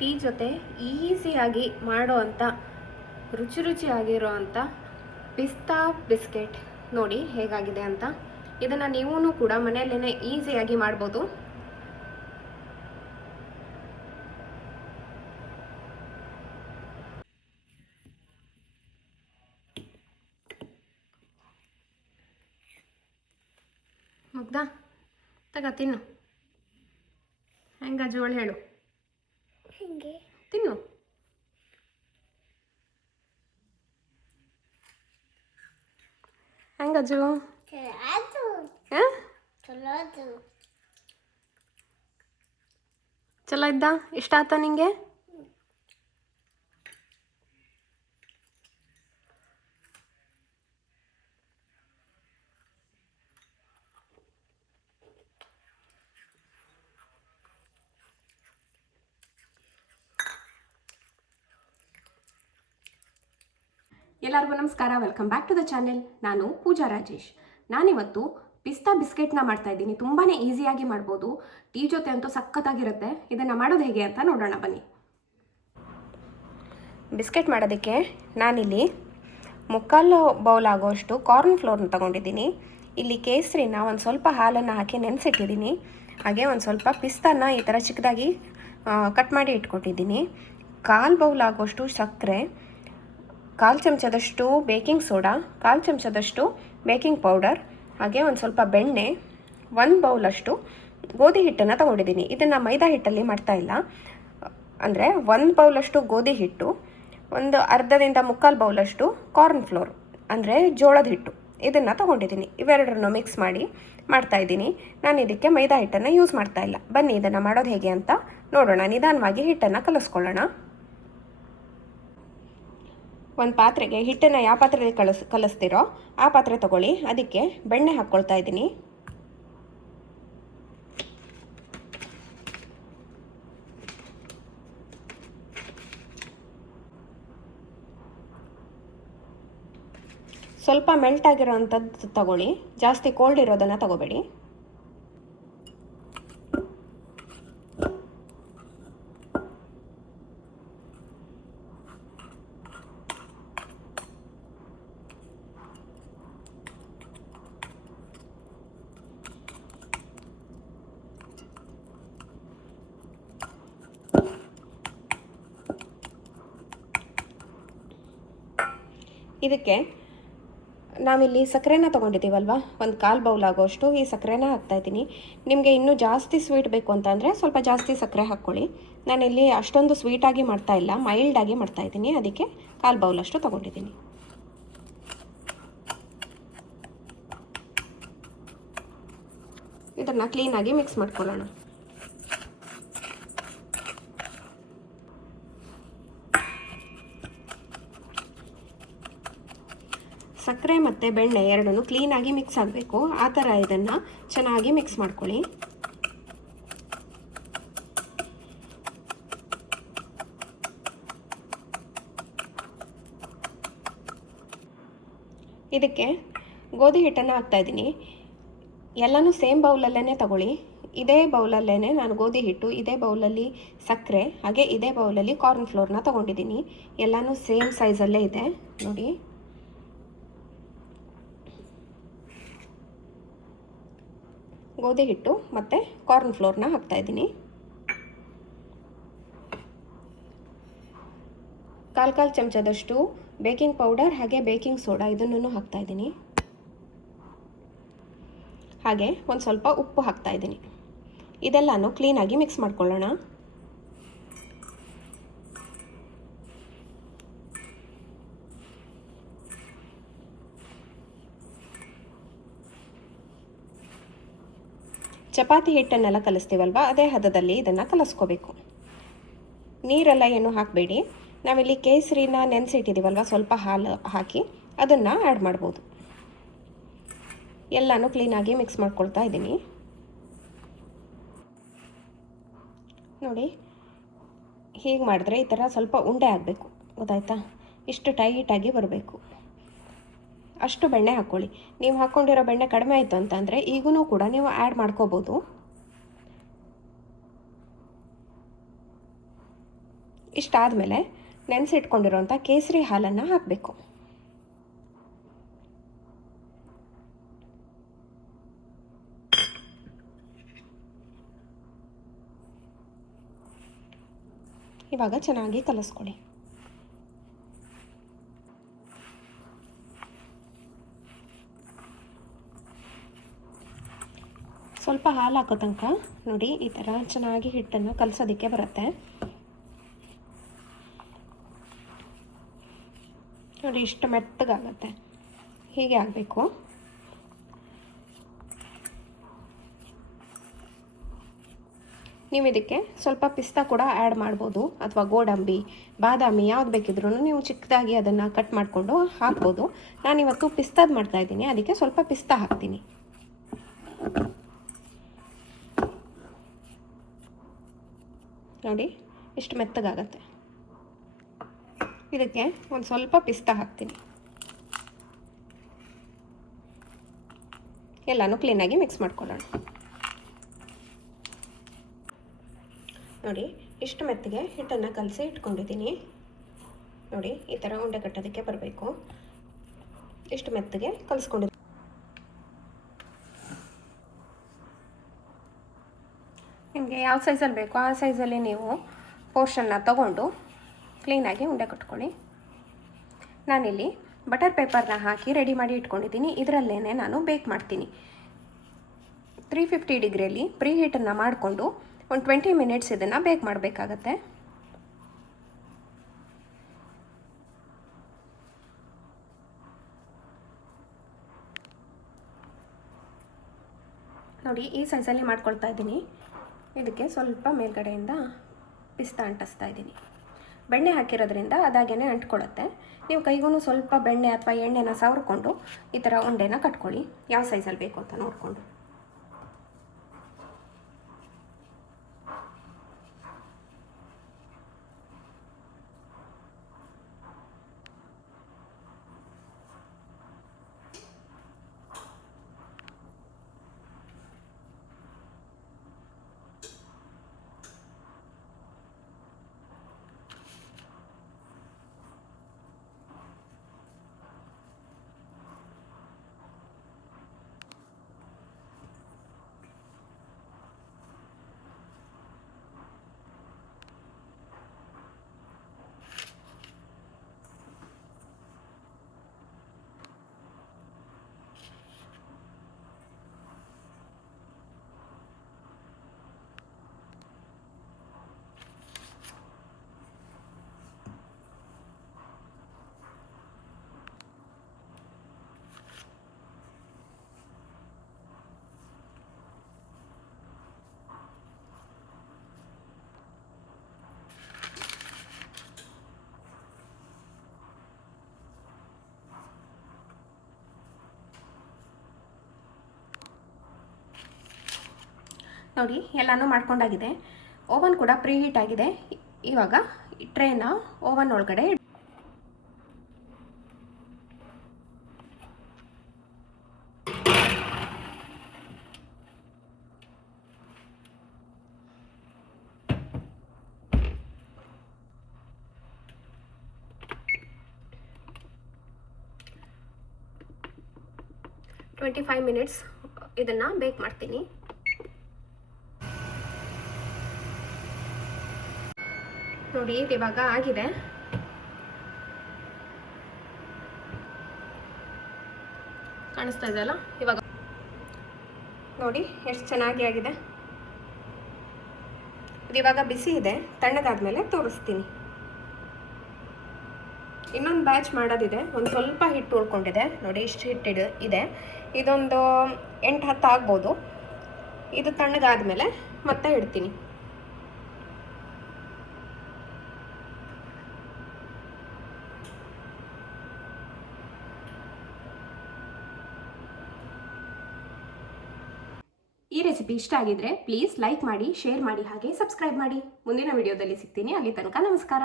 Tea ಜೊತೆ ಈಸಿಯಾಗಿ ಮಾಡೋ ಅಂಥ ರುಚಿಯಾಗಿರೋ ಅಂಥ ಪಿಸ್ತಾ ಬಿಸ್ಕೆಟ್ ನೋಡಿ ಹೇಗಾಗಿದೆ ಅಂತ. ಇದನ್ನು ನೀವೂ ಕೂಡ ಮನೆಯಲ್ಲೇ ಈಸಿಯಾಗಿ ಮಾಡ್ಬೋದು. ಮುಗ್ದಾ ತಗ ತಿನ್ನು. ಹೆಂಗ ಜೋಳ ಹೇಳು. ತಿನ್ನು. ಹೆಂಗಜು ಚಲೋ ಇದ್ದ? ಇಷ್ಟ ಆತ ನಿಂಗೆ? ಎಲ್ಲರಿಗೂ ನಮಸ್ಕಾರ, welcome back to the channel. ನಾನು ಪೂಜಾ ರಾಜೇಶ್. ನಾನಿವತ್ತು ಪಿಸ್ತಾ ಬಿಸ್ಕೆಟ್ನ ಮಾಡ್ತಾ ಇದ್ದೀನಿ. ತುಂಬಾ ಈಸಿಯಾಗಿ ಮಾಡ್ಬೋದು. ಟೀ ಜೊತೆ ಅಂತೂ ಸಖತ್ತಾಗಿರುತ್ತೆ. ಇದನ್ನು ಮಾಡೋದು ಹೇಗೆ ಅಂತ ನೋಡೋಣ ಬನ್ನಿ. ಬಿಸ್ಕೆಟ್ ಮಾಡೋದಕ್ಕೆ ನಾನಿಲ್ಲಿ 3/4 ಬೌಲ್ ಆಗೋಷ್ಟು ಕಾರ್ನ್ ಫ್ಲೋರ್ನ ತೊಗೊಂಡಿದ್ದೀನಿ. ಇಲ್ಲಿ ಕೇಸರಿನ ಒಂದು ಸ್ವಲ್ಪ ಹಾಲನ್ನು ಹಾಕಿ ನೆನೆಸಿಟ್ಟಿದ್ದೀನಿ. ಹಾಗೆ ಒಂದು ಸ್ವಲ್ಪ ಪಿಸ್ತಾನ ಈ ಥರ ಚಿಕ್ಕದಾಗಿ ಕಟ್ ಮಾಡಿ ಇಟ್ಕೊಟ್ಟಿದ್ದೀನಿ. 1/4 ಬೌಲ್ ಆಗೋಷ್ಟು ಸಕ್ಕರೆ, 1/4 ಚಮಚದಷ್ಟು ಬೇಕಿಂಗ್ ಸೋಡಾ, 1/4 ಚಮಚದಷ್ಟು ಬೇಕಿಂಗ್ ಪೌಡರ್, ಹಾಗೆ ಒಂದು ಸ್ವಲ್ಪ ಬೆಣ್ಣೆ, 1 ಬೌಲಷ್ಟು ಗೋಧಿ ಹಿಟ್ಟನ್ನು ತೊಗೊಂಡಿದ್ದೀನಿ. ಇದನ್ನು ಮೈದಾ ಹಿಟ್ಟಲ್ಲಿ ಮಾಡ್ತಾ ಇಲ್ಲ. ಅಂದರೆ 1 ಬೌಲಷ್ಟು ಗೋಧಿ ಹಿಟ್ಟು, ಒಂದು ಅರ್ಧದಿಂದ 3/4 ಬೌಲಷ್ಟು ಕಾರ್ನ್ ಫ್ಲೋರ್ ಅಂದರೆ ಜೋಳದ ಹಿಟ್ಟು, ಇದನ್ನು ತೊಗೊಂಡಿದ್ದೀನಿ. ಇವೆರಡರನ್ನು ಮಿಕ್ಸ್ ಮಾಡಿ ಮಾಡ್ತಾಯಿದ್ದೀನಿ. ನಾನು ಇದಕ್ಕೆ ಮೈದಾ ಹಿಟ್ಟನ್ನು ಯೂಸ್ ಮಾಡ್ತಾ ಇಲ್ಲ. ಬನ್ನಿ ಇದನ್ನು ಮಾಡೋದು ಹೇಗೆ ಅಂತ ನೋಡೋಣ. ನಿಧಾನವಾಗಿ ಹಿಟ್ಟನ್ನು ಕಲಿಸ್ಕೊಳ್ಳೋಣ. ಒಂದು ಪಾತ್ರೆಗೆ ಹಿಟ್ಟನ್ನು ಯಾವ ಪಾತ್ರೆಯಲ್ಲಿ ಕಲಿಸ್ತೀರೋ ಆ ಪಾತ್ರೆ ತಗೊಳ್ಳಿ. ಅದಕ್ಕೆ ಬೆಣ್ಣೆ ಹಾಕ್ಕೊಳ್ತಾ ಇದ್ದೀನಿ. ಸ್ವಲ್ಪ ಮೆಲ್ಟ್ ಆಗಿರೋ ಅಂಥದ್ದು ತಗೊಳ್ಳಿ, ಜಾಸ್ತಿ ಕೋಲ್ಡ್ ಇರೋದನ್ನು ತಗೋಬೇಡಿ. ಇದಕ್ಕೆ ನಾವಿಲ್ಲಿ ಸಕ್ಕರೆನ ತೊಗೊಂಡಿದ್ದೀವಲ್ವ, 1/4 ಬೌಲ್ ಆಗೋಷ್ಟು ಈ ಸಕ್ಕರೆನ ಹಾಕ್ತಾಯಿದ್ದೀನಿ. ನಿಮಗೆ ಇನ್ನೂ ಜಾಸ್ತಿ ಸ್ವೀಟ್ ಬೇಕು ಅಂತಂದರೆ ಸ್ವಲ್ಪ ಜಾಸ್ತಿ ಸಕ್ಕರೆ ಹಾಕ್ಕೊಳ್ಳಿ. ನಾನಿಲ್ಲಿ ಅಷ್ಟೊಂದು ಸ್ವೀಟಾಗಿ ಮಾಡ್ತಾಯಿಲ್ಲ, ಮೈಲ್ಡಾಗಿ ಮಾಡ್ತಾಯಿದ್ದೀನಿ. ಅದಕ್ಕೆ 1/4 ಬೌಲಷ್ಟು ತೊಗೊಂಡಿದ್ದೀನಿ. ಇದನ್ನು ಕ್ಲೀನಾಗಿ ಮಿಕ್ಸ್ ಮಾಡ್ಕೊಳ್ಳೋಣ. ಸಕ್ಕರೆ ಮತ್ತು ಬೆಣ್ಣೆ ಎರಡನ್ನೂ ಕ್ಲೀನಾಗಿ ಮಿಕ್ಸ್ ಆಗಬೇಕು. ಆ ಥರ ಇದನ್ನು ಚೆನ್ನಾಗಿ ಮಿಕ್ಸ್ ಮಾಡ್ಕೊಳ್ಳಿ. ಇದಕ್ಕೆ ಗೋಧಿ ಹಿಟ್ಟನ್ನು ಹಾಕ್ತಾಯಿದ್ದೀನಿ. ಎಲ್ಲನೂ ಸೇಮ್ ಬೌಲಲ್ಲೇ ತಗೊಳ್ಳಿ. ಇದೇ ಬೌಲಲ್ಲೇ ನಾನು ಗೋಧಿ ಹಿಟ್ಟು, ಇದೇ ಬೌಲಲ್ಲಿ ಸಕ್ಕರೆ, ಹಾಗೆ ಇದೇ ಬೌಲಲ್ಲಿ ಕಾರ್ನ್ ಫ್ಲೋರ್ನ ತೊಗೊಂಡಿದ್ದೀನಿ. ಎಲ್ಲನೂ ಸೇಮ್ ಸೈಜಲ್ಲೇ ಇದೆ ನೋಡಿ. ಗೋಧಿ ಹಿಟ್ಟು ಮತ್ತು ಕಾರ್ನ್ ಫ್ಲೋರ್ನ ಹಾಕ್ತಾಯಿದ್ದೀನಿ. 1/4 ಚಮಚದಷ್ಟು ಬೇಕಿಂಗ್ ಪೌಡರ್ ಹಾಗೆ ಬೇಕಿಂಗ್ ಸೋಡಾ ಇದನ್ನು ಹಾಕ್ತಾಯಿದ್ದೀನಿ. ಹಾಗೆ ಒಂದು ಸ್ವಲ್ಪ ಉಪ್ಪು ಹಾಕ್ತಾಯಿದ್ದೀನಿ. ಇದೆಲ್ಲನೂ ಕ್ಲೀನಾಗಿ ಮಿಕ್ಸ್ ಮಾಡ್ಕೊಳ್ಳೋಣ. ಚಪಾತಿ ಹಿಟ್ಟನ್ನೆಲ್ಲ ಕಲಿಸ್ತೀವಲ್ವ, ಅದೇ ಹದದಲ್ಲಿ ಇದನ್ನು ಕಲಿಸ್ಕೋಬೇಕು. ನೀರೆಲ್ಲ ಏನು ಹಾಕಬೇಡಿ. ನಾವಿಲ್ಲಿ ಕೇಸರಿನ ನೆನೆಸಿಟ್ಟಿದ್ದೀವಲ್ವ, ಸ್ವಲ್ಪ ಹಾಲು ಹಾಕಿ ಅದನ್ನು ಆ್ಯಡ್ ಮಾಡ್ಬೋದು. ಎಲ್ಲನೂ ಕ್ಲೀನಾಗಿ ಮಿಕ್ಸ್ ಮಾಡ್ಕೊಳ್ತಾ ಇದ್ದೀನಿ ನೋಡಿ. ಹೀಗೆ ಮಾಡಿದ್ರೆ ಈ ಥರ ಸ್ವಲ್ಪ ಉಂಡೆ ಆಗಬೇಕು, ಗೊತ್ತಾಯ್ತಾ? ಇಷ್ಟು ಟೈಟಾಗಿ ಬರಬೇಕು. ಅಷ್ಟು ಬೆಣ್ಣೆ ಹಾಕ್ಕೊಳ್ಳಿ. ನೀವು ಹಾಕ್ಕೊಂಡಿರೋ ಬೆಣ್ಣೆ ಕಡಿಮೆ ಆಯಿತು ಅಂತಂದರೆ ಈಗೂ ಕೂಡ ನೀವು ಆ್ಯಡ್ ಮಾಡ್ಕೋಬೋದು. ಇಷ್ಟಾದಮೇಲೆ ನೆನೆಸಿಟ್ಕೊಂಡಿರೋಂಥ ಕೇಸರಿ ಹಾಲನ್ನು ಹಾಕಬೇಕು. ಇವಾಗ ಚೆನ್ನಾಗಿ ಕಲಿಸ್ಕೊಳ್ಳಿ. ಸ್ವಲ್ಪ ಹಾಲು ಹಾಕೋ ತನಕ ನೋಡಿ ಈ ಥರ ಚೆನ್ನಾಗಿ ಹಿಟ್ಟನ್ನು ಕಲಸೋದಕ್ಕೆ ಬರುತ್ತೆ. ನೋಡಿ ಇಷ್ಟು ಮೆತ್ತಗಾಗುತ್ತೆ, ಹೀಗೆ ಆಗಬೇಕು. ನೀವು ಇದಕ್ಕೆ ಸ್ವಲ್ಪ ಪಿಸ್ತಾ ಕೂಡ ಆ್ಯಡ್ ಮಾಡ್ಬೋದು, ಅಥವಾ ಗೋಡಂಬಿ, ಬಾದಾಮಿ ಯಾವ್ದು ಬೇಕಿದ್ರೂ ನೀವು ಚಿಕ್ಕದಾಗಿ ಅದನ್ನು ಕಟ್ ಮಾಡಿಕೊಂಡು ಹಾಕ್ಬೋದು. ನಾನಿವತ್ತು ಪಿಸ್ತಾದು ಮಾಡ್ತಾಯಿದ್ದೀನಿ, ಅದಕ್ಕೆ ಸ್ವಲ್ಪ ಪಿಸ್ತಾ ಹಾಕ್ತೀನಿ. ನೋಡಿ ಇಷ್ಟು ಮೆತ್ತಗಾಗತ್ತೆ. ಇದಕ್ಕೆ ಒಂದು ಸ್ವಲ್ಪ ಪಿಸ್ತಾ ಹಾಕ್ತೀನಿ. ಎಲ್ಲನೂ ಕ್ಲೀನಾಗಿ ಮಿಕ್ಸ್ ಮಾಡ್ಕೊಳ್ಳೋಣ. ನೋಡಿ ಇಷ್ಟು ಮೆತ್ತಗೆ ಹಿಟ್ಟನ್ನು ಕಲಸಿ ಇಟ್ಕೊಂಡಿದ್ದೀನಿ. ನೋಡಿ ಈ ಥರ ಉಂಡೆ ಕಟ್ಟೋದಕ್ಕೆ ಬರಬೇಕು. ಇಷ್ಟು ಮೆತ್ತಗೆ ಕಲಿಸ್ಕೊಂಡಿದ್ದೀನಿ. ನಿಮಗೆ ಯಾವ ಸೈಜಲ್ಲಿ ಬೇಕೋ ಆ ಸೈಜಲ್ಲಿ ನೀವು ಪೋರ್ಷನ್ನ ತಗೊಂಡು ಕ್ಲೀನಾಗಿ ಉಂಡೆ ಕಟ್ಕೊಳ್ಳಿ. ನಾನಿಲ್ಲಿ ಬಟರ್ ಪೇಪರ್ನ ಹಾಕಿ ರೆಡಿ ಮಾಡಿ ಇಟ್ಕೊಂಡಿದ್ದೀನಿ. ಇದರಲ್ಲೇ ನಾನು ಬೇಕ್ ಮಾಡ್ತೀನಿ. 350 ಡಿಗ್ರಿಯಲ್ಲಿ ಪ್ರೀ ಹೀಟನ್ನು ಮಾಡಿಕೊಂಡು ಒಂದು 20 ಮಿನಿಟ್ಸ್ ಇದನ್ನು ಬೇಕ್ ಮಾಡಬೇಕಾಗತ್ತೆ. ನೋಡಿ ಈ ಸೈಜಲ್ಲಿ ಮಾಡ್ಕೊಳ್ತಾ ಇದ್ದೀನಿ. ಇದಕ್ಕೆ ಸ್ವಲ್ಪ ಮೇಲ್ಗಡೆಯಿಂದ ಪಿಸ್ತಾ ಅಂಟಿಸ್ತಾ ಇದ್ದೀನಿ. ಬೆಣ್ಣೆ ಹಾಕಿರೋದ್ರಿಂದ ಅದಾಗೇ ಅಂಟ್ಕೊಳ್ಳುತ್ತೆ. ನೀವು ಕೈಗೂ ಸ್ವಲ್ಪ ಬೆಣ್ಣೆ ಅಥವಾ ಎಣ್ಣೆನ ಸವರ್ಕೊಂಡು ಈ ಥರ ಉಂಡೆನ ಕಟ್ಕೊಳ್ಳಿ, ಯಾವ ಸೈಜಲ್ಲಿ ಬೇಕು ಅಂತ ನೋಡಿಕೊಂಡು. ನೋಡಿ ಎಲ್ಲನೂ ಮಾಡ್ಕೊಂಡಾಗಿದೆ. ಓವನ್ ಕೂಡ ಪ್ರೀ ಹೀಟ್ ಆಗಿದೆ. ಇವಾಗ ಟ್ರೇನ ಓವನ್ ಒಳಗಡೆ 25 ಮಿನಿಟ್ಸ್ ಇದನ್ನು ಬೇಕ್ ಮಾಡ್ತೀನಿ. ನೋಡಿ ಇವಾಗ ಆಗಿದೆ. ಕಾಣಿಸ್ತಾ ಇದೆಯಲ್ಲ, ಇವಾಗ ನೋಡಿ ಎಷ್ಟು ಚೆನ್ನಾಗಿ ಆಗಿದೆ. ಇದು ಇವಾಗ ಬಿಸಿ ಇದೆ, ತಣ್ಣಗಾದ್ಮೇಲೆ ತೋರಿಸ್ತೀನಿ. ಇನ್ನೊಂದು ಬ್ಯಾಚ್ ಮಾಡೋದಿದೆ. ಒಂದು ಸ್ವಲ್ಪ ಹಿಟ್ಟು ಉಳ್ಕೊಂಡಿದೆ ನೋಡಿ, ಇಷ್ಟು ಹಿಟ್ಟು ಇದೆ. ಇದೊಂದು 8-10 ಆಗ್ಬೋದು. ಇದು ತಣ್ಣಗಾದ್ಮೇಲೆ ಮತ್ತೆ ಇಡ್ತೀನಿ. ಈ ರೆಸಿಪಿ ಇಷ್ಟ ಆಗಿದ್ರೆ ಪ್ಲೀಸ್ ಲೈಕ್ ಮಾಡಿ, ಶೇರ್ ಮಾಡಿ, ಹಾಗೆ ಸಬ್ಸ್ಕ್ರೈಬ್ ಮಾಡಿ. ಮುಂದಿನ ವಿಡಿಯೋದಲ್ಲಿ ಸಿಗ್ತೀನಿ. ಅಲ್ಲಿ ತನಕ ನಮಸ್ಕಾರ.